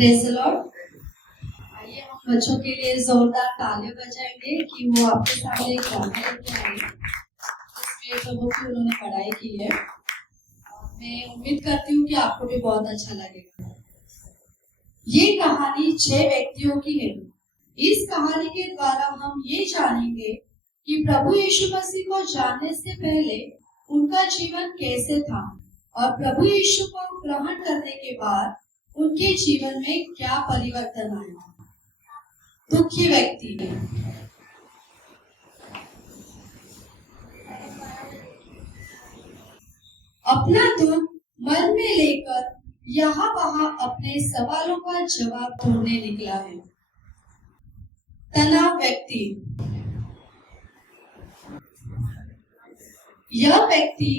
Praise the Lord. आइए हम बच्चों के लिए जोरदार तालियां बजाएंगे कि वो आपके सामने एक गाना लेके आए जिसमें प्रभु की उन्होंने पढ़ाई की है। मैं उम्मीद करती हूँ कि आपको भी बहुत अच्छा लगेगा। ये कहानी 6 व्यक्तियों की है। इस कहानी के द्वारा हम ये जानेंगे कि प्रभु यीशु मसीह को जानने से पहले उनका जीवन कैसे था और प्रभु यीशु को ग्रहण करने के बाद उनके जीवन में क्या परिवर्तन आया। दुखी व्यक्ति अपना दुख मन में लेकर यहाँ वहाँ अपने सवालों का जवाब ढूंढने निकला है। तनाव व्यक्ति, यह व्यक्ति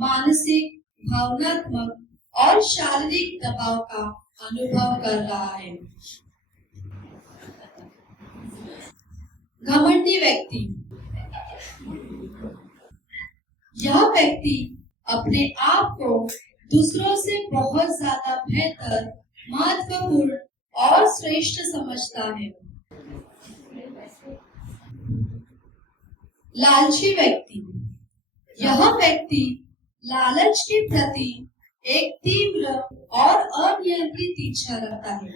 मानसिक, भावनात्मक और शारीरिक दबाव का अनुभव कर रहा है। घमंडी व्यक्ति, यह व्यक्ति अपने आप को दूसरों से बहुत ज्यादा बेहतर, महत्वपूर्ण और श्रेष्ठ समझता है। लालची व्यक्ति, यह व्यक्ति लालच के प्रति एक तीव्र और अनियंत्रित इच्छा रखता है।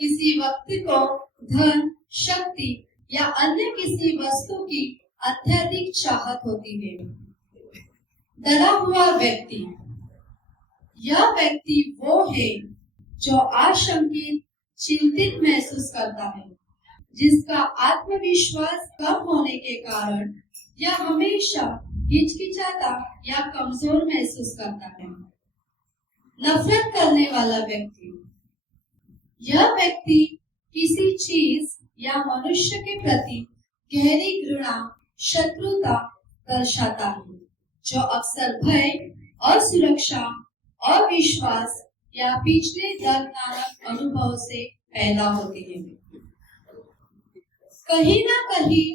किसी व्यक्ति को धन, शक्ति या अन्य किसी वस्तु की अत्यधिक चाहत होती है। डरा हुआ व्यक्ति, यह व्यक्ति वो है जो आशंकित, चिंतित महसूस करता है, जिसका आत्मविश्वास कम होने के कारण यह हमेशा हिचकिचाता या कमजोर महसूस करता है। नफरत करने वाला व्यक्ति, यह व्यक्ति किसी चीज या मनुष्य के प्रति गहरी घृणा, शत्रुता दर्शाता है, जो अक्सर भय, असुरक्षा, अविश्वास या पिछले दर्दनाक अनुभव से पैदा होती है। कहीं ना कहीं,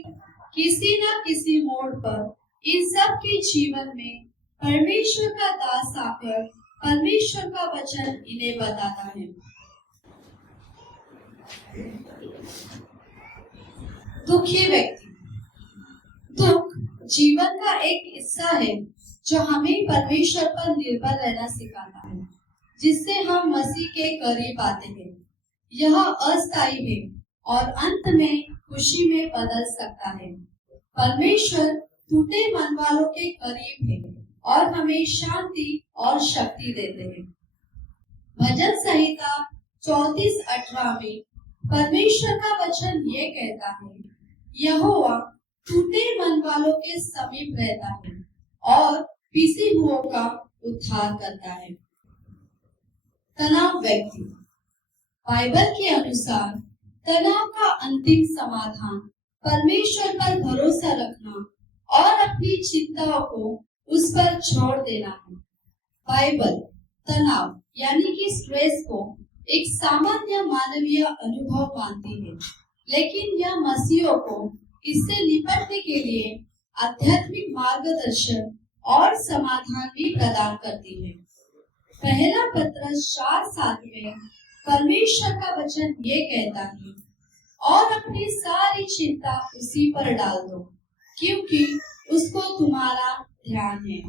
किसी न किसी मोड़ पर इन सब के जीवन में परमेश्वर का दास आकर परमेश्वर का वचन इन्हें बताता है। दुखी व्यक्ति, दुख जीवन का एक हिस्सा है जो हमें परमेश्वर पर निर्भर रहना सिखाता है, जिससे हम मसीह के करीब आते हैं। यह अस्थायी है और अंत में खुशी में बदल सकता है। परमेश्वर टूटे मन वालों के करीब है और हमें शांति और शक्ति देते हैं। भजन संहिता 34:18 में परमेश्वर का वचन ये कहता है, यहोवा टूटे मन वालों के समीप रहता है और पिसे हुओं का उद्धार करता है। तनाव व्यक्ति, बाइबल के अनुसार तनाव का अंतिम समाधान परमेश्वर पर भरोसा रखना और अपनी चिंताओं को उस पर छोड़ देना है। बाइबल तनाव यानी कि स्ट्रेस को एक सामान्य मानवीय अनुभव मानती है, लेकिन यह मसीहों को इससे निपटने के लिए आध्यात्मिक मार्गदर्शन और समाधान भी प्रदान करती है। पहला पत्रस 4:7 में परमेश्वर का वचन ये कहता है, और अपनी सारी चिंता उसी पर डाल दो, क्योंकि उसको तुम्हारा ध्यान है।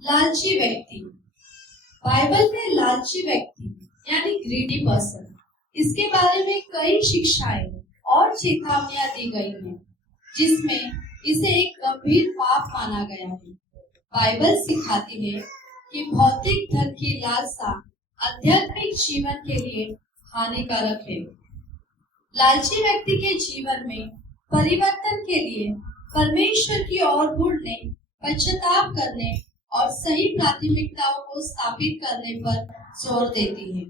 लालची व्यक्ति, बाइबल में लालची व्यक्ति यानी ग्रीडी पर्सन, इसके बारे में कई शिक्षाएं और चेतावनियां दी गई हैं, जिसमें इसे एक गंभीर पाप माना गया है। बाइबल सिखाती है कि भौतिक धन की लालसा आध्यात्मिक जीवन के लिए हानिकारक है। लालची व्यक्ति के जीवन में परिवर्तन के लिए परमेश्वर की ओर मुड़ने, पश्चाताप करने और सही प्राथमिकताओं को स्थापित करने पर जोर देती है।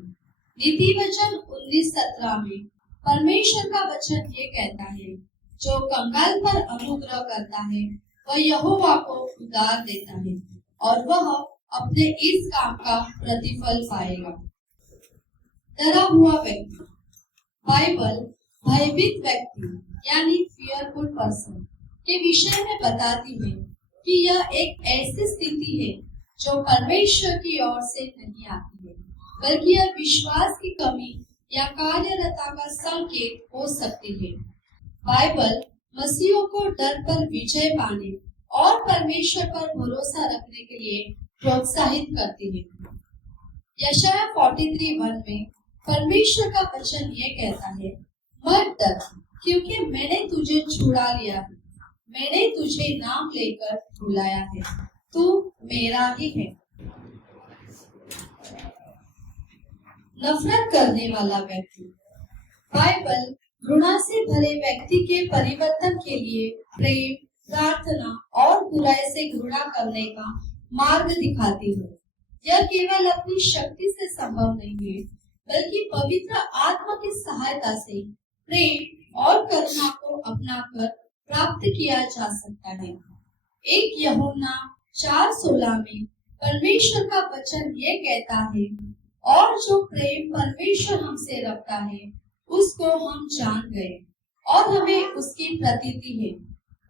नीति वचन 19:17 में परमेश्वर का वचन ये कहता है, जो कंगाल पर अनुग्रह करता है वह यहोवा को उधार देता है और वह अपने इस काम का प्रतिफल पाएगा। डरा हुआ व्यक्ति, बाइबल भयभीत व्यक्ति यानी फियरफुल पर्सन के विषय में बताती है कि यह एक ऐसी स्थिति है जो परमेश्वर की ओर से नहीं आती है, बल्कि यह विश्वास की कमी या कार्यरता का संकेत हो सकती है। बाइबल मसीहों को डर पर विजय पाने और परमेश्वर पर भरोसा रखने के लिए प्रोत्साहित करती है। यशाया 43:1 में परमेश्वर का वचन ये कहता है, मत डर, क्योंकि मैंने तुझे छुड़ा लिया है, मैंने तुझे नाम लेकर बुलाया है, तू मेरा ही है। नफरत करने वाला व्यक्ति। बाइबल घृणा से भरे व्यक्ति के परिवर्तन के लिए प्रेम, प्रार्थना और बुराई से घृणा करने का मार्ग दिखाती है। यह केवल अपनी शक्ति से संभव नहीं है, बल्कि पवित्र आत्मा की सहायता से प्रेम और करुणा को अपनाकर प्राप्त किया जा सकता है। 1 यूहन्ना 4:16 में परमेश्वर का वचन ये कहता है, और जो प्रेम परमेश्वर हमसे रखता है उसको हम जान गए और हमें उसकी प्रतीति है।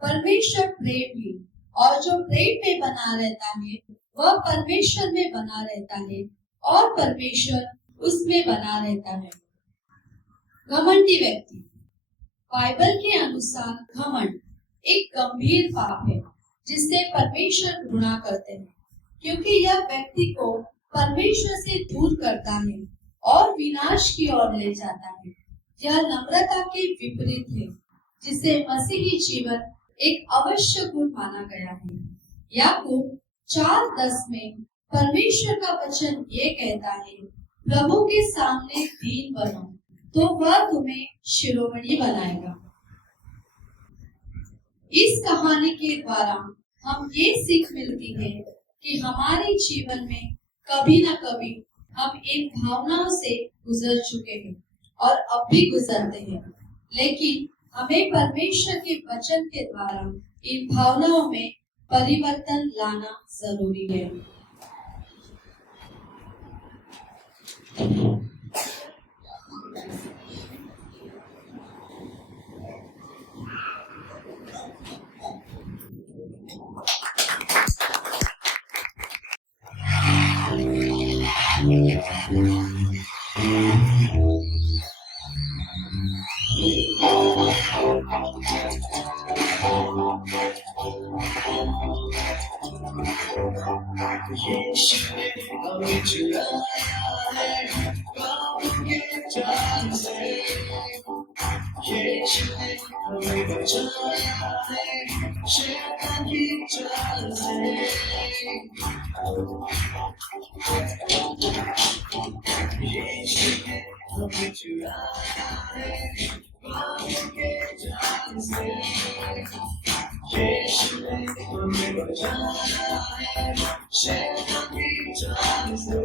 परमेश्वर प्रेम है और जो प्रेम में बना रहता है वह परमेश्वर में बना रहता है और परमेश्वर उसमें बना रहता है। घमंडी व्यक्ति। बाइबल के अनुसार घमंड एक गंभीर पाप है जिससे परमेश्वर घृणा करते हैं, क्योंकि यह व्यक्ति को परमेश्वर से दूर करता है और विनाश की ओर ले जाता है। यह नम्रता के विपरीत है, जिसे मसीही जीवन एक अवश्य गुण माना गया है। याकूब 4:10 में परमेश्वर का वचन ये कहता है, प्रभु के सामने दीन बनो तो वह तुम्हें शिरोमणि बनाएगा। इस कहानी के द्वारा हम ये सीख मिलती है कि हमारे जीवन में कभी न कभी हम इन भावनाओं से गुजर चुके हैं और अब भी गुजरते हैं, लेकिन हमें परमेश्वर के वचन के द्वारा इन भावनाओं में परिवर्तन लाना जरूरी है। यीशु ने हमें छुड़ाया है पाप के जाल से, यीशु ने हमें बचाया है शैतान की चाल से। यीशु ने हमें छुड़ाया है पाप के जाल से, यीशु ने हमें बचाया है शैतान की चाल से।